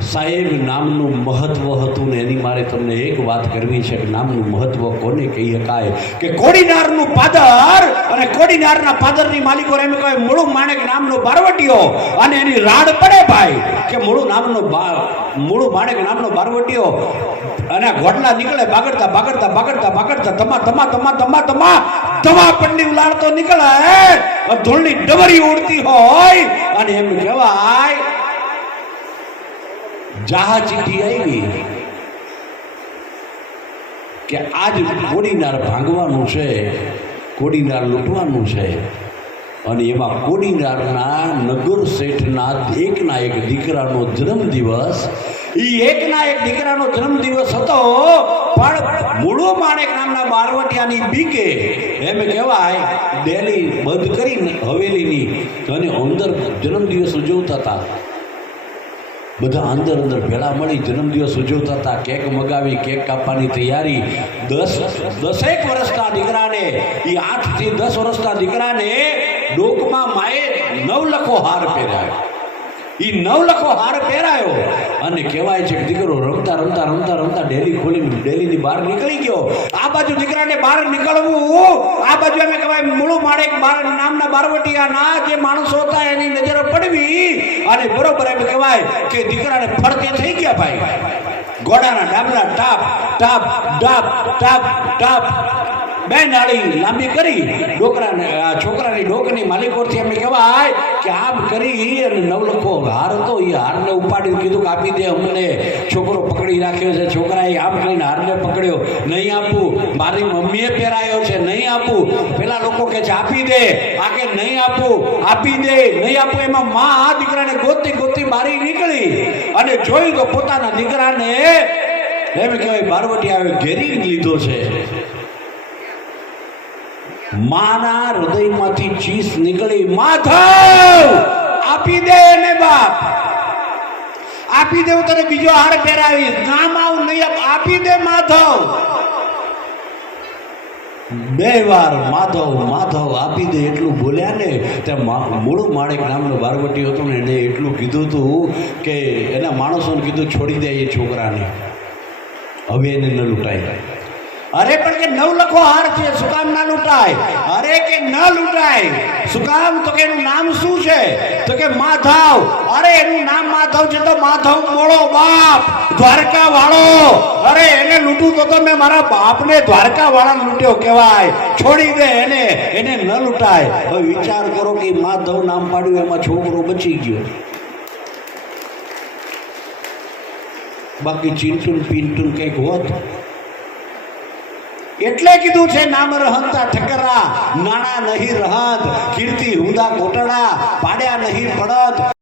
સાહેબ નામનું મહત્વ હતું ને એની મારે તમને એક વાત કરવી છે કે નામનું મહત્વ કોને કહી શકાય કે કોડીનારનું પાદર અને કોડીનારના પાદરની માલિકો એમ કહે મૂળું માણેક નામનો બારવટીયો અને એની રાડ પડે ભાઈ કે મૂળું માણેક નામનો બારવટીયો અને ઘોડલા નીકળે બાગડતા બાગડતા બાગડતા બાગડતા તમા પંડી ઉલાડતો નીકળે ધૂળની ડબરી ઉડતી હોય અને એમ કહેવાય જહાજ ચીઠી આવી કે આજ કોડીનાર ભાંગવાનું છે, કોડીનાર લૂંટવાનું છે અને એમાં કોડીનારના નગર શેઠના એકના એક દીકરાનો જન્મદિવસ એકના એક દીકરાનો જન્મદિવસ હતો પણ મૂળો માણેક નામના બારવટિયાની બીકે એમ કહેવાય ડેલી બંધ કરીને હવેલીની અને અંદર જન્મદિવસ ઉજવતા હતા. બધા અંદર ભેળા મળી જન્મદિવસ ઉજવતા હતા. કેક મગાવી કેક કાપવાની તૈયારી. 10 વર્ષના દીકરાને એ 8 થી 10 વર્ષના દીકરાને ડોકમાં માએ 9 લખો હાર પહેરાયો. એ 9 લખો હાર પહેરાયો અને કહેવાય છે કે દીકરો રમતા રમતા રમતા રમતા ડેલી ખોલીને ડેલીની બહાર નીકળી ગયો. આ બાજુ દીકરાને બહાર નીકળવું, આ બાજુ એમ કહેવાય મૂળું માણેક નામના બારવટીયાના જે માણસો હતા એની નજરો પડવી અને બરોબર એમ કહેવાય કે દીકરાને ફરતે થઈ ગયા ભાઈ. ઘોડાના ડાબલા ટાપ ટાપ ડાપ ટાપ ટાપ બે નાળી લાંબી કરી છોકરાની ડોકની માલિકોથી એમ કહેવાય કે આમ કરી અને 9 લખો હાર હતો એ હારને ઉપાડીને કીધું કે આપી દે અમને. છોકરો પકડી રાખ્યો છે. છોકરાએ આમ કરીને હારને પકડ્યો. નહીં આપું, મારી મમ્મીએ પહેરાયો છે, નહીં આપું. પેલા લોકો કહે છે આપી દે, આ કે નહીં આપું, આપી દે, નહીં આપું. એમાં માં આ દીકરાને ગોતી ગોતી બારી નીકળી અને જોયું તો પોતાના દીકરાને એમ કહેવાય બારવટીયાએ ઘેરી લીધો છે. માના હૃદયમાંથી ચીસ નીકળી, માધવ આપી દે ને બાપ, આપી દે, તને બીજો હાર પહેરાવીશ. નામ આવું નહીં, આપી દે માધવ. 2 વાર માધવ માધવ આપી દે એટલું બોલ્યા ને ત્યાં મૂળું માણેક નામનો બારવટીયો હતો ને એને એટલું કીધું હતું કે એના માણસોને કીધું છોડી દે એ છોકરાને, હવે એને ન લૂંટાય. અરે પણ કે 9 લખો હાર છે, શું કામ ના લૂંટાય? અરે કે ન લૂંટાય શું કામ? તો કે એનું નામ શું છે? તો કે માધવ. અરે એનું નામ માધવ છે તો માધવ મોળો બાપ દ્વારકા વાળો. અરે એને લૂંટું તો મેં મારા બાપને દ્વારકા વાળા લૂંટ્યો કહેવાય. છોડી દે એને ન લૂંટાય. હવે વિચાર કરો કે માધવ નામ પાડ્યું એમાં છોકરો બચી ગયો. બાકી ચિંટુન પિન્ટુન કંઈક હોત. એટલે કીધું છે નામ રહંતા ઠકરા, નાણા નહીં રહત, કીર્તિ હુંદા કોટડા, પાડ્યા નહીં પડત.